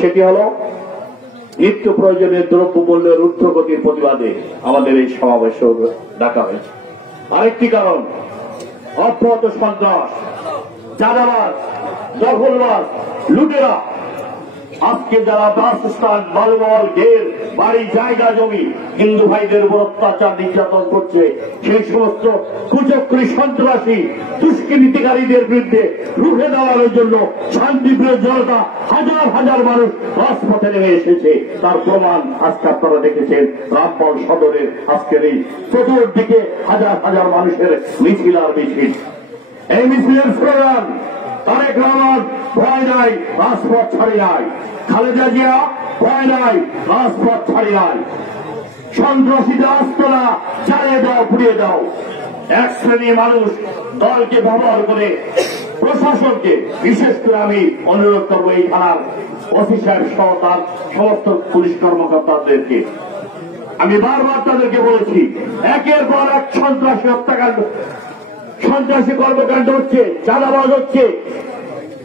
সেটি হল নিত্য প্রয়োজনীয় দ্রব্যমূল্যের ঊর্ধ্বগতির প্রতিবাদে আমাদের এই সমাবেশ ডাকা হয়েছে। আরেকটি কারণ অব্যাহত সন্ত্রাস, চাঁদাবাজ, দখলবাজ, লুটেরা আজকে যারা বাসস্থান, বালুমহল, ঘের, বাড়ি, জায়গা, জমি হিন্দু ভাইদের উপর অত্যাচার নির্যাতন করছে, সেই সমস্ত কুচক্রী সন্ত্রাসী দুষ্কৃতিকারীদের বিরুদ্ধে রুখে দেওয়ার জন্য শান্তিপ্রিয় জনতা হাজার হাজার মানুষ রাজপথে নেমে এসেছে। তার প্রমাণ আজকে আপনারা দেখেছেন রামপাল সদরের আজকের এই চতুর্দিকে হাজার হাজার মানুষের মিছিল আর মিছিল। এই মিছিলের স্লোগান তারেক রহমান ভয় নাই, রাজপথ ছাড়ি নাই। খালেদা জিয়া ভয় নাই, রাজপথ ছাড়ি নাই। সন্ত্রাসীদের আস্তরা জ্বালিয়ে দাও, পুড়িয়ে দাও। এক শ্রেণী মানুষ দলকে ব্যবহার করে প্রশাসনকে, বিশেষ করে আমি অনুরোধ করবো এই থানার ওসি সাহেব সহ তার সমস্ত পুলিশ কর্মকর্তাদেরকে, আমি বারবার তাদেরকে বলেছি, একের পর এক সন্ত্রাসী হত্যাকাণ্ড, সন্ত্রাসী কর্মকাণ্ড হচ্ছে, চাঁদাবাজ হচ্ছে,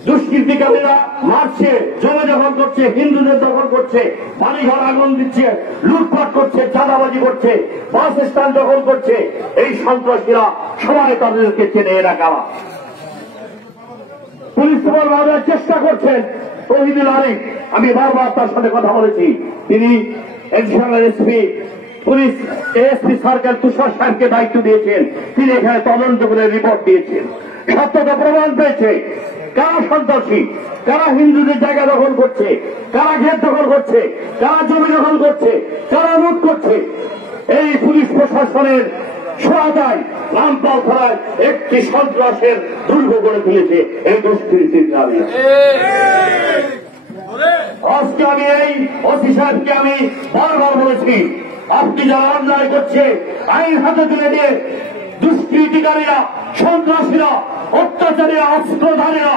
দুষ্কৃতিকারীরা মারছে, জমি দখল করছে, হিন্দুদের দখল করছে, বাড়িঘর আগুন দিচ্ছে, লুটপাট করছে, চাঁদাবাজি করছে, বাস স্ট্যান্ড দখল করছে। এই সন্ত্রাসীরা সবাই তাদেরকে চেনে এরা কারা। পুলিশ সুপার বাজার চেষ্টা করছেন তৌহিদুল আরিফ, আমি বারবার তার সাথে কথা বলেছি, তিনি additional SP police ASP circle Tushar সাহেবকে দায়িত্ব দিয়েছেন, তিনি এখানে তদন্ত করে রিপোর্ট দিয়েছেন। সত্যতা প্রমাণ পেয়েছে কারা সন্ত্রাসী, কারা হিন্দুদের জায়গা দখল করছে, কারা ঘের দখল করছে, কারা জমি দখল করছে, কারা লুট করছে। এই পুলিশ প্রশাসনের সহায়তায় রামপাল থানায় একটি সন্ত্রাসের দুর্গ গড়ে তুলেছে এই দুষ্কৃতিকারী। আজকে আমি এই ওসি সাহেবকে আমি বারবার বলেছি, আপনি যারা অন্যায় করছে আইন হাতে তুলে দিয়ে দুষ্কৃতিকারীরা, সন্ত্রাসীরা, অত্যাচারীরা, অস্ত্রধারীরা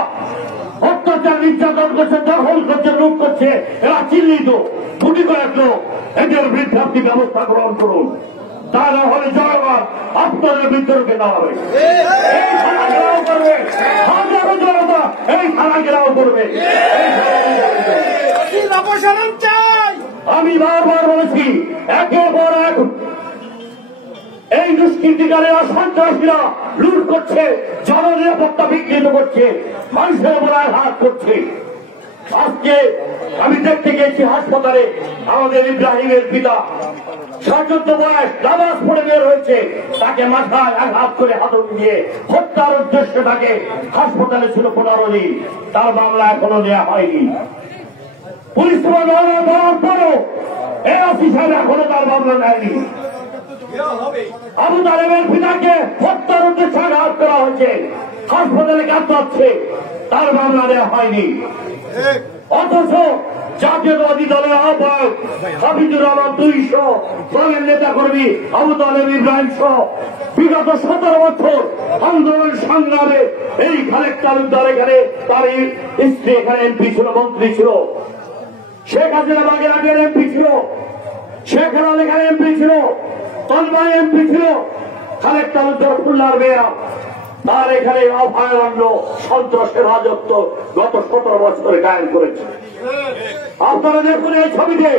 অত্যাচার নির্যাতন করছে, দখল করছে, লুট করছে, এরা চিহ্নিত গুটি কয়েক লোক, এদের বিরুদ্ধে আপনি ব্যবস্থা গ্রহণ করুন। তা না হলে জনগণ আপনাদের বিদ্রোহকে দাঁড়াবে, এই থানা ঘেরাও করবে, হাজারো জনতা এই থানা ঘেরাও করবে। আমি বারবার বলেছি, একের পর এক এই দুষ্কৃতিকারীরা, সন্ত্রাসীরা লুট করছে, জননিরাপত্তা বিঘ্নিত করছে, মানুষের বেলায় হাত করছে। আজকে আমি দেখতে গেছি হাসপাতালে আমাদের ইব্রাহিমের পিতা, ৭৭ বয়স, নামাজ পড়ে বের হয়েছে, তাকে মাথায় আঘাত করে হাতড়ি দিয়ে হত্যার উদ্দেশ্যে তাকে হাসপাতালে ছিল ১৫ দিন, তার মামলা এখনো নেওয়া হয়নি। পুলিশ দেওয়ার পরও এই ওসি সাহেব এখনো তার মামলা নেয়নি। আবু তালেবের পিতাকে হত্যার উদ্দেশ্যে আঘাত করা হয়েছে, হাসপাতালে কাঁদছে, তার মামলা নেওয়া হয়নি। অথচ জাতীয়তাবাদী দলের আহ্বায়ক হাফিজুর রহমান ২০০ দলের নেতা কর্মী আবু তালেব ইব্রাহিম সহ বিগত ১৭ বছর আন্দোলন সংগ্রামে এই খালেক তালুকদার এখানে, তার স্ত্রী এখানে এমপি ছিল, মন্ত্রী ছিল, শেখ হাসিনা বাগের আগের এমপি ছিল, শেখ হেলাল এখানে এমপি ছিল, তলবাই এমপি ছিল, খালেক তালুকদার খুলনার মেয়র, তার এখানে অভয়ারণ্য সন্ত্রাসের রাজত্ব গত ১৭ বছরে কায়েম করেছে। আপনারা দেখুন এই ছবিতে,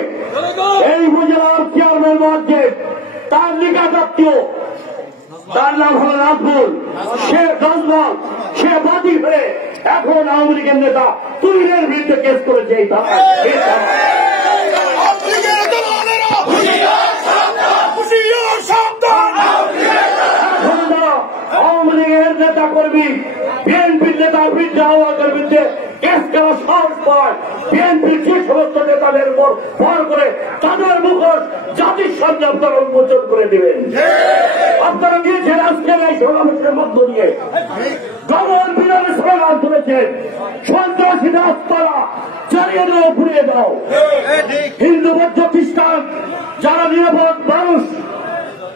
এই উপজেলার চেয়ারম্যান মসজিদ, তার নিকাটাত্মীয়, তার নাম হল রাজমুল, সে দলবল, সে বাদী হয়ে এখন আওয়ামী লীগের নেতা তুহিনের বিরুদ্ধে কেস করেছে এই থানায়। আওয়ামী লীগের নেতা কর্মী বিএনপির নেতার বিরুদ্ধে আওয়ামী বিরুদ্ধে কেস করা সাহস পায়, বিএনপির যে সমস্ত নেতাদের উপর ভর করে তাদের মুখোশ জাতির সামনে আপনারা উন্মোচন করে দিবেন। আপনারা গিয়েছেন আজকের এই সমাবেশের মধ্য দিয়ে গণন বিরোধী স্লোগান তুলেছেন, সন্ত্রাসী রাজপালা চালিয়ে দাও, ঘুরিয়ে দাও। হিন্দু বৌদ্ধ খ্রিস্টান যারা নিরাপদ মানুষ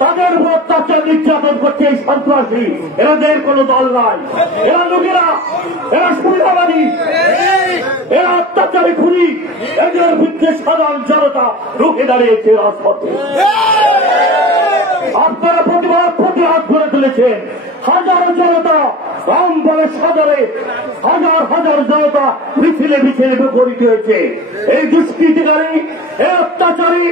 তাদের উপর অত্যাচার নির্যাতন করছে এই সন্ত্রাসী। এদের কোনো দল নাই, এরা লোকেরা, এরা সুবিধাবাদী, এরা অত্যাচারী খুনি। এদের বিরুদ্ধে সাধারণ জনতা রুখে দাঁড়িয়েছে রাজপথে। আপনারা প্রতিবাদ করে তুলেছেন। হাজারো জনতা রামপালে সদরে হাজার হাজার জনতা মিছিলে মিছিলে মুখরিত হয়েছে। এই দুষ্কৃতিকারী, এই অত্যাচারী,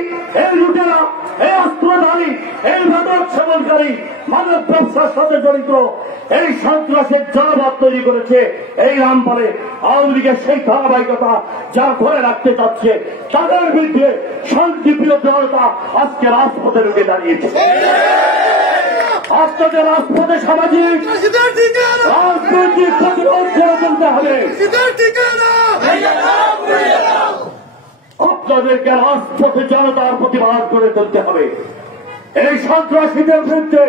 এই লুটেরা, এই অস্ত্রধারী, এই মাদক সেবনকারী, মাদক ব্যবসার সাথে জড়িত এই সন্ত্রাসের জনপদ তৈরি করেছে এই রামপালে। আওয়ামী লীগের সেই ধারাবাহিকতা যারা ধরে রাখতে চাচ্ছে তাদের বিরুদ্ধে শান্তিপ্রিয় জনতা আজকে রাজপথে রুখে দাঁড়িয়েছে। আপনাদের রাজপথে সামাজিক রাজনৈতিক প্রতিরোধ করে তুলতে হবে। আপনাদেরকে রাজপথে জনতার প্রতিবাদ করে তুলতে হবে। এই সন্ত্রাসীদের বিরুদ্ধে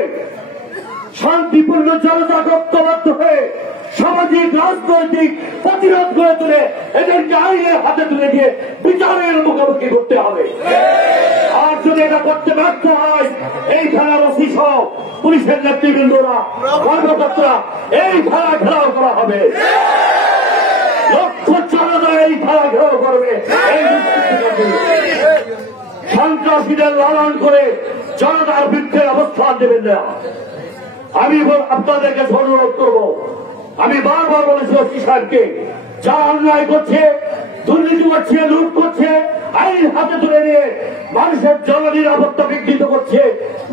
শান্তিপূর্ণ জনতা ঐক্যবদ্ধ হয়ে সামাজিক রাজনৈতিক প্রতিরোধ গড়ে তুলে এদেরকে আইনের হাতে তুলে দিয়ে বিচারের মুখোমুখি করতে হবে। আর যদি এটা করতে ব্যর্থ হয় এই থানার ওসি সহ পুলিশের নেতৃবৃন্দরা, কর্মকর্তারা এই থানা ঘেরাও করা হবে। লক্ষ জনতা এই থানা ঘেরাও করবে। এই সন্ত্রাসীদের লালন করে জনতার বিরুদ্ধে অবস্থান দেবেন না। আমি আপনাদেরকে অনুরোধ করব, আমি বারবার বলেছি ওসি সাহেবকে, যারা অন্যায় করছে, দুর্নীতি করছে, লুট করছে, আইন হাতে তুলে নিয়ে মানুষের জননিরাপত্তা বিঘ্নিত করছে,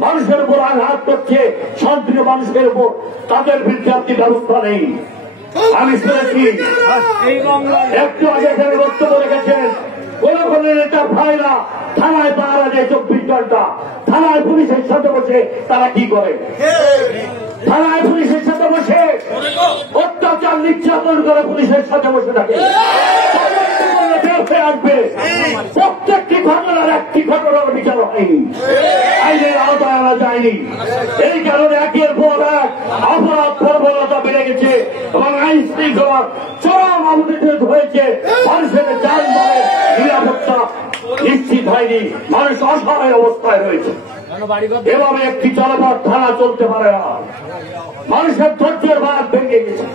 মানুষের উপর আঘাত করছে, শান্তির মানুষের উপর, তাদের বিরুদ্ধে আপনি ব্যবস্থা নেই। আমি শুনেছি একটু আগে এখানে বক্তব্য রেখেছেন কোন কোন নেতা ভাইরা থানায় পাহারা দেয় 24 ঘন্টা। থানায় পুলিশের সাথে বসে তারা কি করে? থানায় পুলিশের সাথে বসে অত্যাচার নির্যাতন করে পুলিশের সাথে বসে থাকে। আসবে প্রত্যেকটি ঘটনার একটি ঘটনার বিচার হয়নি, আইনের আওতায় আনা যায়নি। এই কারণে একের পর এক অপরাধ প্রবণতা বেড়ে গেছে এবং আইন শৃঙ্খলার চরম অবনতি হয়েছে। মানুষের যানবাহনের নিরাপত্তা নিশ্চিত হয়নি, মানুষ অসহায় অবস্থায় রয়েছে। এভাবে একটি জনপদ থানা চলতে পারে না। মানুষের ধৈর্যের বাঁধ ভেঙে গেছে।